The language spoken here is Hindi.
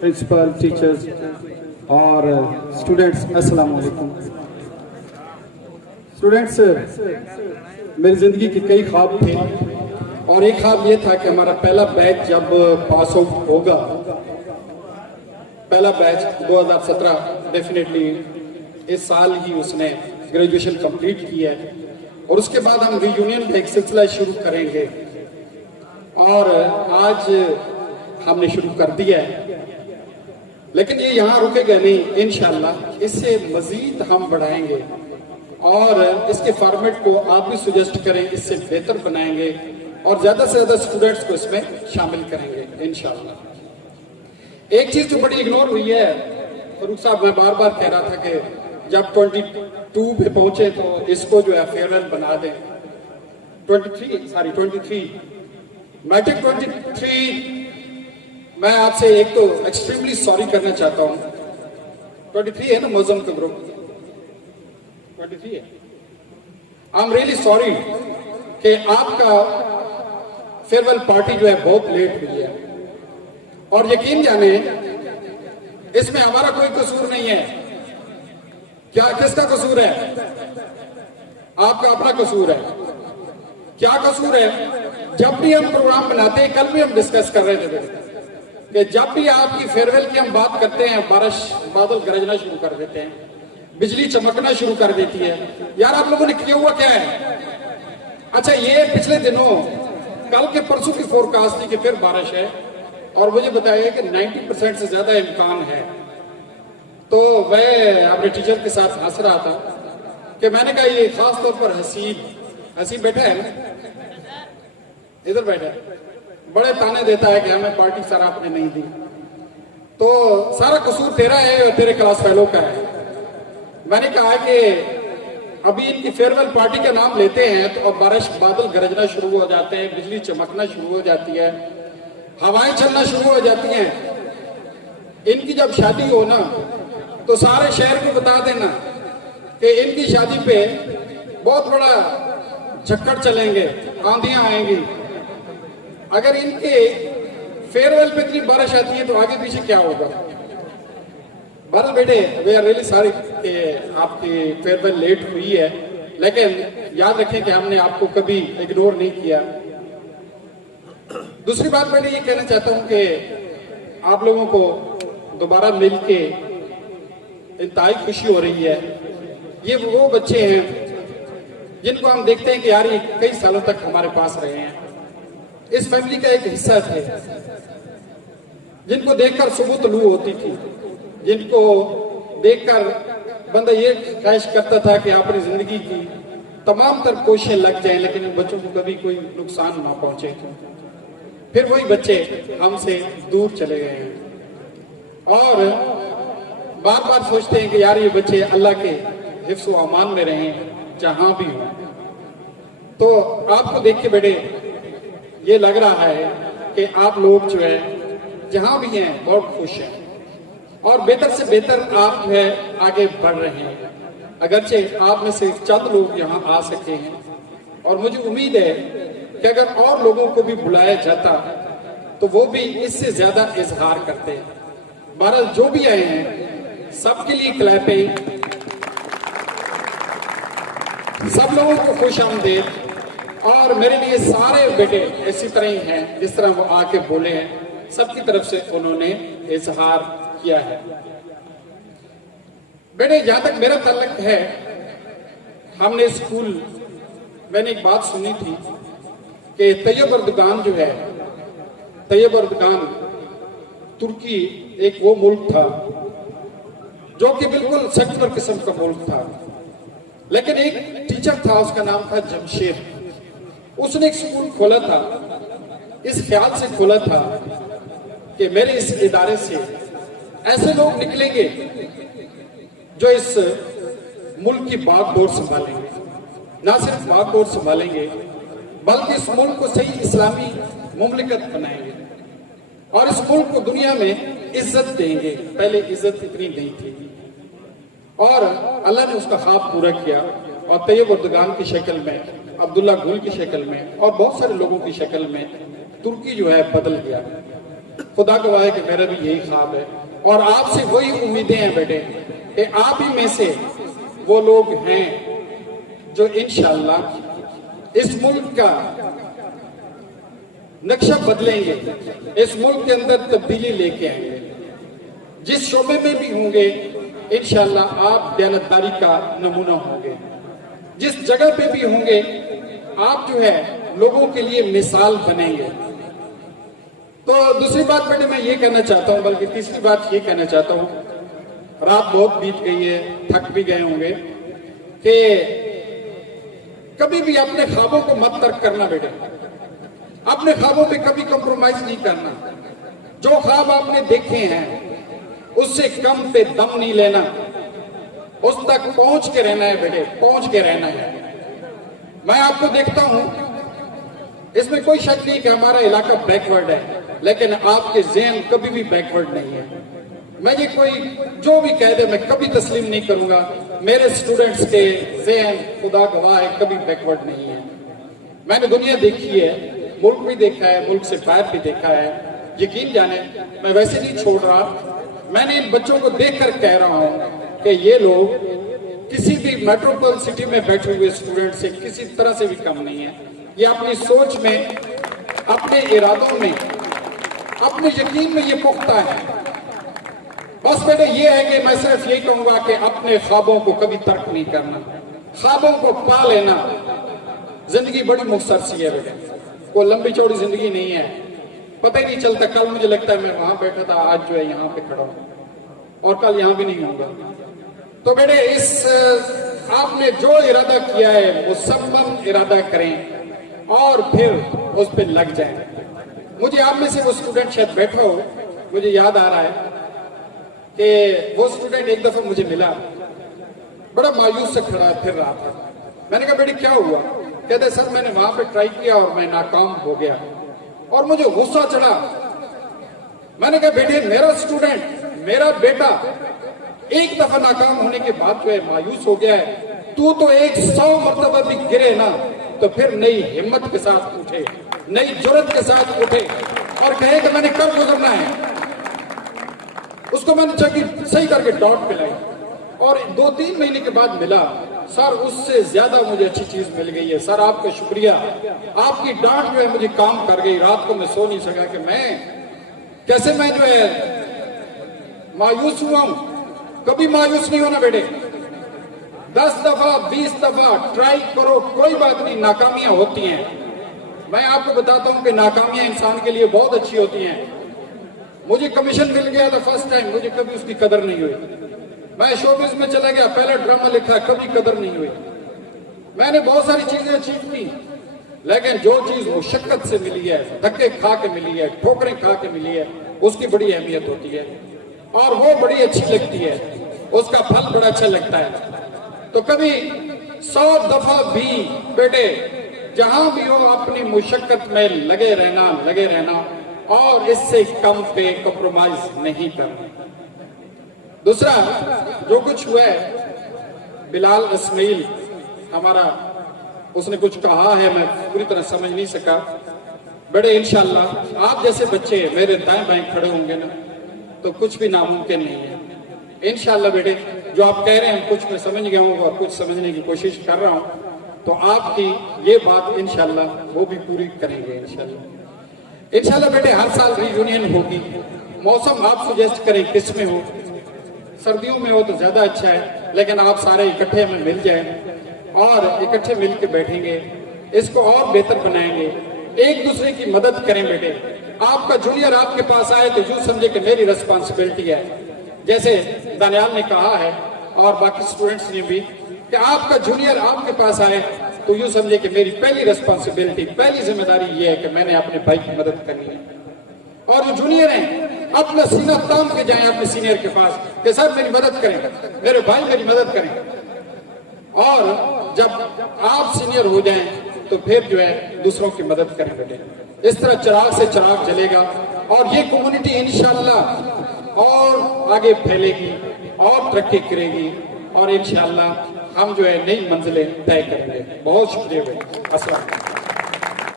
प्रिंसिपल, टीचर्स और स्टूडेंट्स, अस्सलाम वालेकुम। स्टूडेंट्स, मेरी ज़िंदगी के कई ख्वाब थे और एक ख्वाब ये था कि हमारा पहला बैच जब पास आउट होगा, पहला बैच 2017 डेफिनेटली इस साल ही उसने ग्रेजुएशन कंप्लीट की है और उसके बाद हम रीयूनियन का एक सिलसिला शुरू करेंगे और आज हमने शुरू कर दिया है, लेकिन ये यहाँ रुकेगा नहीं। इंशाल्लाह इससे मजीद हम बढ़ाएंगे और इसके फॉर्मेट को आप भी सुजेस्ट करें, इससे बेहतर बनाएंगे और ज्यादा से ज्यादा स्टूडेंट्स को इसमें शामिल करेंगे इंशाल्लाह। एक चीज जो बड़ी इग्नोर हुई है, फरूक साहब, मैं बार बार कह रहा था कि जब 22 पे पहुंचे तो इसको जो है फेयरवेल बना दें। 23 मैट्रिक 23 मैं आपसे एक तो एक्सट्रीमली सॉरी करना चाहता हूं। 23 है ना मौजम का ग्रुप? 23 है। आई एम रियली सॉरी कि आपका फेयरवेल पार्टी जो है बहुत लेट हुई है और यकीन जाने इसमें हमारा कोई कसूर नहीं है। क्या किसका कसूर है? आपका अपना कसूर है। क्या कसूर है? जब भी हम प्रोग्राम बनाते हैं, कल भी हम डिस्कस कर रहे थे कि जब भी आपकी फेयरवेल की हम बात करते हैं, बारिश बादल गरजना शुरू कर देते हैं, बिजली चमकना शुरू कर देती है। यार आप लोगों ने किया हुआ क्या है? अच्छा, ये पिछले दिनों कल के परसों की फोरकास्ट थी कि फिर बारिश है और मुझे बताया कि 90% से ज्यादा इम्कान है। तो मैं अपने टीचर के साथ हंस रहा था कि मैंने कहा ये खास तौर पर हसीब बैठा है ना, इधर बैठा है, बड़े ताने देता है कि हमें पार्टी सर आपने नहीं दी, तो सारा कसूर तेरा है और तेरे क्लास फेलो का है। मैंने कहा कि अभी इनकी फेयरवेल पार्टी का नाम लेते हैं तो अब बारिश बादल गरजना शुरू हो जाते हैं, बिजली चमकना शुरू हो जाती है, हवाएं चलना शुरू हो जाती हैं। इनकी जब शादी हो ना तो सारे शहर को बता देना कि इनकी शादी पे बहुत बड़ा झक्कड़ चलेंगे, आंधियां आएंगी। अगर इनके फेयरवेल पे इतनी बारिश आती है तो आगे पीछे क्या होगा? बहरहाल बेटे, वी आर रियली सॉरी कि आपकी फेयरवेल लेट हुई है, लेकिन याद रखें कि हमने आपको कभी इग्नोर नहीं किया। दूसरी बात मैं ये कहना चाहता हूं कि आप लोगों को दोबारा मिलके इंतहाई खुशी हो रही है। ये वो बच्चे हैं जिनको हम देखते हैं कि यार ये कई सालों तक हमारे पास रहे हैं, इस फैमिली का एक हिस्सा थे, जिनको देखकर सुबह तलू होती थी, जिनको देखकर बंदा ये ख्वाहिश करता था कि अपनी जिंदगी की तमाम तर कोशिशें लग जाएं लेकिन इन बच्चों को कभी कोई नुकसान ना पहुंचे। फिर वही बच्चे हमसे दूर चले गए हैं और बार बार सोचते हैं कि यार ये बच्चे अल्लाह के हिफ्ज़ व अमान में रहें जहां भी हो। तो आपको देख के बेटे ये लग रहा है कि आप लोग जो है जहां भी हैं बहुत खुश हैं और बेहतर से बेहतर आप जो है आगे बढ़ रहे हैं। अगरचे आप में से चंद लोग यहाँ आ सके हैं और मुझे उम्मीद है कि अगर और लोगों को भी बुलाया जाता तो वो भी इससे ज्यादा इजहार करते हैं। बहरहाल जो भी आए हैं सबके लिए क्लैपिंग, सब लोगों को खुश आमदीद। और मेरे लिए सारे बेटे इसी तरह ही हैं जिस तरह वो आके बोले हैं, सबकी तरफ से उन्होंने इजहार किया है। बेटे जहां तक मेरा ताल्लुक है, हमने स्कूल, मैंने एक बात सुनी थी कि तैयब अर्दगान जो है, तैयब अर्दगान तुर्की एक वो मुल्क था जो कि बिल्कुल सेक्युलर किस्म का मुल्क था, लेकिन एक टीचर था, उसका नाम था जमशेद। उसने एक स्कूल खोला था, इस ख्याल से खोला था कि मेरे इस इदारे से ऐसे लोग निकलेंगे जो इस मुल्क की बाग डोर संभालेंगे, ना सिर्फ बाग डोर संभालेंगे बल्कि इस मुल्क को सही इस्लामी मुमलिकत बनाएंगे और इस मुल्क को दुनिया में इज्जत देंगे। पहले इज्जत इतनी नहीं थी और अल्लाह ने उसका ख्वाब पूरा किया और तैयब अर्दगान की शक्ल में, अब्दुल्ला गुल की शक्ल में और बहुत सारे लोगों की शक्ल में तुर्की जो है बदल गया। खुदा गवाह है कि मेरा भी यही ख्वाब है और आपसे वही उम्मीदें हैं बेटे कि आप ही में से वो लोग हैं जो इंशाअल्लाह इस मुल्क का नक्शा बदलेंगे, इस मुल्क के अंदर तब्दीली लेके आएंगे। जिस शोबे में भी होंगे इंशाअल्लाह आप दयानतदारी का नमूना होंगे। जिस जगह पे भी होंगे आप जो है लोगों के लिए मिसाल बनेंगे। तो दूसरी बात बेटे मैं ये कहना चाहता हूं, बल्कि तीसरी बात ये कहना चाहता हूं, रात बहुत बीत गई है, थक भी गए होंगे, कि कभी भी अपने ख्वाबों को मत तर्क करना बेटे। अपने ख्वाबों पे कभी कंप्रोमाइज नहीं करना। जो ख्वाब आपने देखे हैं उससे कम पे दम नहीं लेना, उस तक पहुंच के रहना है बेटे, पहुंच के रहना है। मैं आपको देखता हूं, इसमें कोई शक नहीं कि हमारा इलाका बैकवर्ड है, लेकिन आपके ज़हन कभी भी बैकवर्ड नहीं है। मैं ये कोई जो भी कह दे मैं कभी तस्लीम नहीं करूंगा। मेरे स्टूडेंट्स के ज़हन खुदा गवाह है कभी बैकवर्ड नहीं है। मैंने दुनिया देखी है, मुल्क भी देखा है, मुल्क से बाहर भी देखा है। यकीन जाने मैं वैसे नहीं छोड़ रहा। मैंने इन बच्चों को देखकर कह रहा हूं कि ये लोग किसी भी मेट्रोपॉल सिटी में बैठे हुए स्टूडेंट से किसी तरह से भी कम नहीं है। ये अपनी सोच में, अपने इरादों में, अपने यकीन में ये पुख्ता है। बस बेटे ये है कि मैं सिर्फ यही कहूंगा कि अपने ख्वाबों को कभी तर्क नहीं करना, ख्वाबों को पा लेना। जिंदगी बड़ी मुख्तसर सी है बेटे, कोई लंबी चौड़ी जिंदगी नहीं है। पता ही नहीं चलता, कल मुझे लगता है मैं वहां बैठा था, आज जो है यहाँ पे खड़ा हूं और कल यहाँ भी नहीं होगा। तो बेटे इस आपने जो इरादा किया है मुसम्मम इरादा करें और फिर उस पर लग जाएं। मुझे आप में से वो स्टूडेंट शायद बैठा हो, मुझे याद आ रहा है कि वो स्टूडेंट एक दफा मुझे मिला, बड़ा मायूस से खड़ा फिर रहा था। मैंने कहा बेटे क्या हुआ? कहते सर मैंने वहां पे ट्राई किया और मैं नाकाम हो गया और मुझे गुस्सा चढ़ा। मैंने कहा बेटे मेरा स्टूडेंट, मेरा बेटा एक दफा नाकाम होने के बाद जो है मायूस हो गया है, तू तो 100 मरतबा भी गिरे ना तो फिर नई हिम्मत के साथ उठे, नई जुर्रत के साथ उठे और कहे कि मैंने कब गुजरना है। उसको मैंने चक्की सही करके डॉट पिलाई और 2-3 महीने के बाद मिला, सर उससे ज्यादा मुझे अच्छी चीज मिल गई है सर, आपका शुक्रिया, आपकी डांट जो है मुझे काम कर गई। रात को मैं सो नहीं सका कि मैं कैसे मैं जो है मायूस हुआ हूं। कभी मायूस नहीं होना बेटे, 10 दफा 20 दफा ट्राई करो, कोई बात नहीं, नाकामियां होती हैं। मैं आपको बताता हूं कि नाकामियां इंसान के लिए बहुत अच्छी होती हैं। मुझे कमीशन मिल गया था फर्स्ट टाइम, मुझे कभी उसकी कदर नहीं हुई। मैं शोबिज में चला गया, पहला ड्रामा लिखा, कभी कदर नहीं हुई। मैंने बहुत सारी चीजें अचीव की, लेकिन जो चीज मुशक्कत से मिली है, धक्के खा के मिली है, ठोकरें खा के मिली है, उसकी बड़ी अहमियत होती है और वो बड़ी अच्छी लगती है, उसका फल बड़ा अच्छा लगता है। तो कभी 100 दफा भी बेटे जहां भी हो अपनी मुशक्कत में लगे रहना और इससे कम पे कंप्रोमाइज नहीं करना। दूसरा जो कुछ हुआ है, बिलाल इस्माइल हमारा, उसने कुछ कहा है, मैं पूरी तरह समझ नहीं सका। बड़े इंशाल्लाह आप जैसे बच्चे मेरे दाएं बाएं खड़े होंगे ना तो कुछ भी नामुमकिन नहीं है। इंशाल्लाह बेटे जो आप कह रहे हैं कुछ मैं समझ गया हूँ और कुछ समझने की कोशिश कर रहा हूँ, तो आपकी ये बात इंशाल्लाह वो भी पूरी करेंगे इंशाल्लाह। इंशाल्लाह बेटे हर साल रीयूनियन होगी। मौसम आप सुजेस्ट करें किस में हो, सर्दियों में हो तो ज्यादा अच्छा है, लेकिन आप सारे इकट्ठे में मिल जाएं और इकट्ठे मिल के बैठेंगे, इसको और बेहतर बनाएंगे, एक दूसरे की मदद करें बेटे। आपका जूनियर आपके पास आए तो यूं समझे कि मेरी रिस्पॉन्सिबिलिटी है, जैसे दानियाल ने कहा है और बाकी स्टूडेंट्स ने भी, कि आपका जूनियर आपके पास आए तो यूं समझे कि मेरी पहली रिस्पॉन्सिबिलिटी, पहली जिम्मेदारी ये है कि मैंने अपने भाई की मदद करनी है। और जो जूनियर हैं अपना सीना तान के जाएं अपने सीनियर के पास कि सर मेरी मदद करें, मेरे भाई मेरी मदद करें। और जब आप सीनियर हो जाएं तो फिर जो है दूसरों की मदद करें बेटे। इस तरह चिराग से चिराग जलेगा और ये कम्युनिटी इंशाल्लाह और आगे फैलेगी और तरक्की करेगी और इंशाल्लाह हम जो है नई मंजिलें तय करेंगे। बहुत शुक्रिया बेटे। अस्सलाम।